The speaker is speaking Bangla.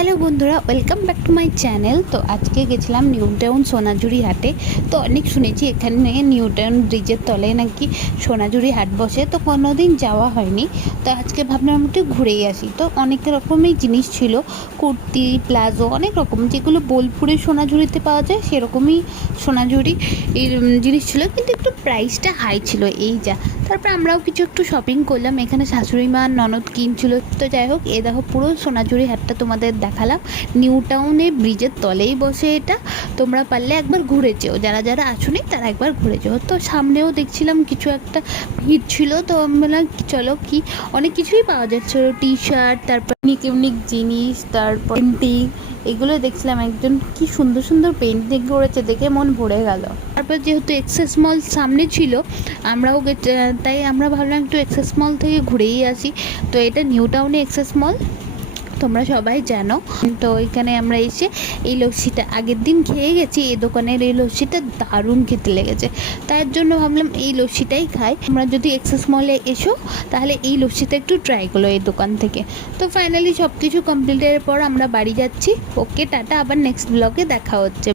হ্যালো বন্ধুরা, welcome back to my channel. তো আজকে গেছিলাম নিউ টাউন সোনাঝুরি হাটে। তো অনেক শুনেছি এখানে নিউ টাউন ব্রিজের তলায় নাকি সোনাঝুরি হাট বসে, তো কোনো দিন যাওয়া হয়নি। তো আজকে ভাবলাম একটু ঘুরেই আসি। তো অনেক রকমের জিনিস ছিল, কুর্তি, প্লাজো, অনেক রকম, যেগুলো বোলপুরে সোনাঝুরিতে পাওয়া যায় সেরকমই সোনাঝুরি এর জিনিস ছিল, কিন্তু একটু প্রাইসটা হাই ছিল, এই যা। তারপর আমরাও কিছু একটু শপিং করলাম। এখানে শাশুড়ি মা ননদ কিনছিল। তো যাই হোক, এ দেখো পুরো সোনাঝুরি হাটটা তোমাদের দেখালাম। নিউ টাউনে ব্রিজের তলেই বসে এটা। তোমরা পারলে একবার ঘুরে যেও, যারা যারা আসুনি তারা একবার ঘুরে যেও। তো সামনেও দেখছিলাম কিছু একটা ভিড় ছিল, তো আমি বললাম চলো, কি অনেক কিছুই পাওয়া যাচ্ছিল, টি শার্ট, তারপর ইউনিক ইউনিক জিনিস, তারপর পেন্টিং, এগুলো দেখছিলাম। একজন কি সুন্দর সুন্দর পেন্টিং করেছে, দেখে মন ভরে গেল। তারপর যেহেতু এক্সেস মল সামনে ছিল, তাই আমরা ভাবলাম একটু এক্সেস মল থেকে ঘুরেই আসি। তো এটা নিউ টাউনে এক্সেস মল, তোমরা সবাই জানো। তো এখানে আমরা এসে এই লস্যিটা আগের দিন খেয়ে গেছি, এই দোকানের এই লস্যিটা দারুণ খেতে লেগেছে, তার জন্য ভাবলাম এই লস্যিটাই খাই। তোমরা যদি এক্সেস মলে এসো তাহলে এই লস্যিটা একটু ট্রাই করো এই দোকান থেকে। তো ফাইনালি সব কিছু কমপ্লিটের পর আমরা বাড়ি যাচ্ছি। ওকে, টাটা, আবার নেক্সট ব্লগে দেখা হচ্ছে।